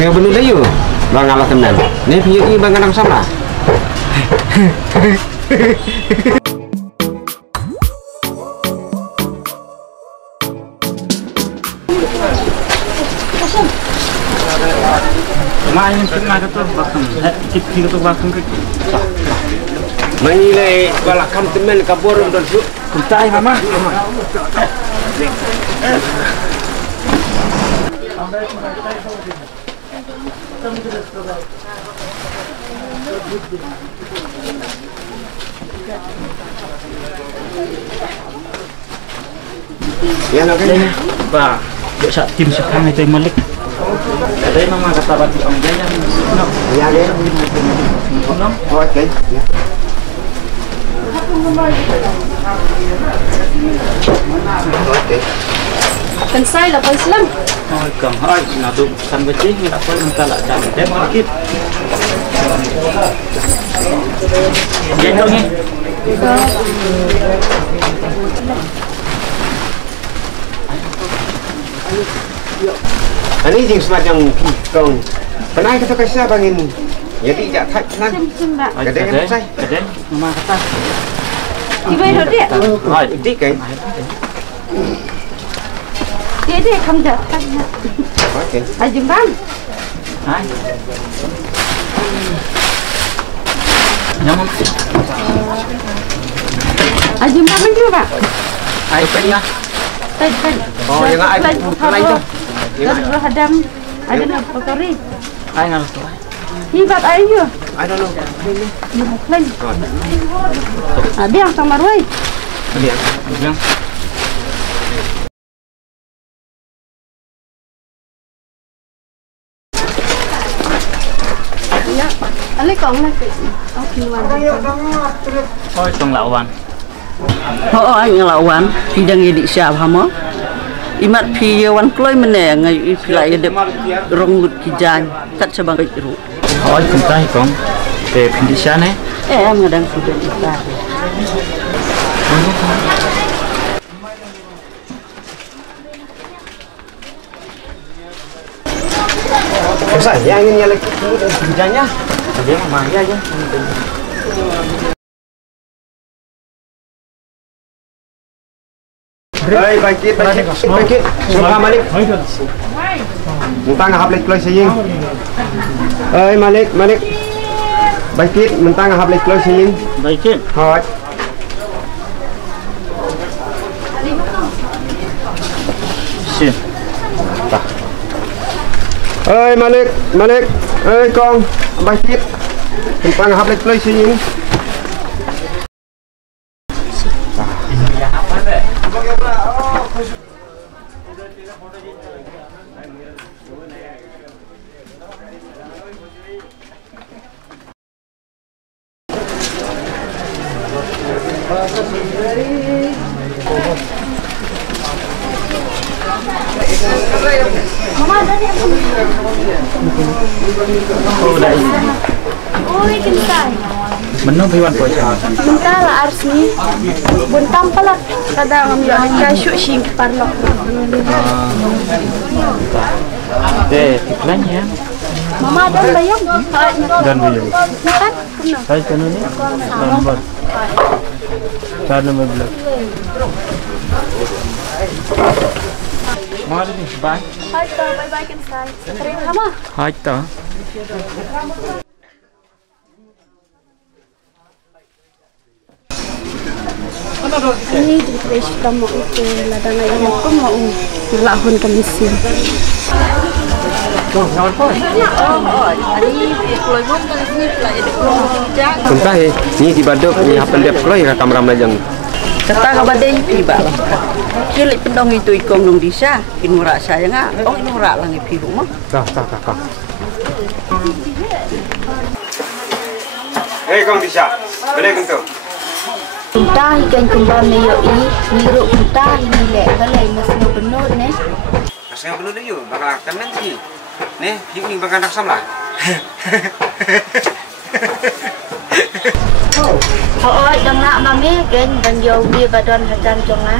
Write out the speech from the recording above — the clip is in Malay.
Saya benar dah you. Bang alah tenan. Ni piye ni bang kadang salah. Main tengah tu bakam. Kit tu bakam ke. Manilai balakan temen kabur dan su. Kuntai mama. Ya nak kan? Ba, buat sak tim sekarang itu Malik. Ada mama kata bati om jajan. Ya ya. Okey. Ya. Okey. Kan sai là con slam. Oh, cầm hai là tụ thành vật chế người ta phải người ta lại trả để mà kịp. Vậy thôi nghe. Ini jing semacam kong. Pernah kita kasih bangin. Jadi jak tak nan. Kadang yang saya. Kadang mama kata. Ibu itu dia. Hai, dik kan. Dia không được. Okey. Ajum bang. Hai. Nyamuk. Ajum bang mana bang? Ai pennya. Tadi. Oh, yang lain tu. Ada hadam. Ada nak kotori. Ai ngal tu. Hibat ayo. I don't know. Lain. Biang sama Roy. Biang. Lấy con này. Thôi tong lawan. Anh lawan pidang di siap hamo. Imat pi wan kloi mene ngai pilai de rongut kijan kat sebagai ru. Thôi kuntai kong. Te pindisya ne. Em ngadang sudah kita. Saya ingin nyala kerjanya. Dia mama ya aja. Hei, bangkit. Selamat Malik. Mentang hap lek kloy saying. Hei, Malik. Bangkit, mentang hap lek kloy saying. Baik. Hai. Xin. Hei, Malik. Hei, con. Bangkit. Mentang hap lek kloy saying. Mama dari apa? Oh, dah. Oi, kentai. Menu piwan ko siya. Bentar lah Arsni. Buntam pala. Kadang ambil kayu sing parlok. Te tiklan ya. Mama dan bayang. Dan bayang. Kan? Kuno. Saya kanu ni. Lambat. Karena mebel. Mari ni, bye. Hai to, bye kentai. Terima kasih. Hai ta. Ini di fresh kamu itu ladang ayam aku mau lahun kemisin. Kuntai, ni di baduk ni hapel dia kloy ka kamram lajang. Kata kabadai tiba. Kili pendong itu ikong dong disa. Inurak saya ngak. Ong inurak langi pi rumah. Dah. Hei, kong Disha. Boleh kentu. Entah ikan kembang mayo ini, miruk entah ini lek balai masih benar ne. Masih benar dia, bakal temen sini. Nih, hiu ni bakal nak samlah. Oh, jangan nak mami kan dan jauh dia badan hadan jangan.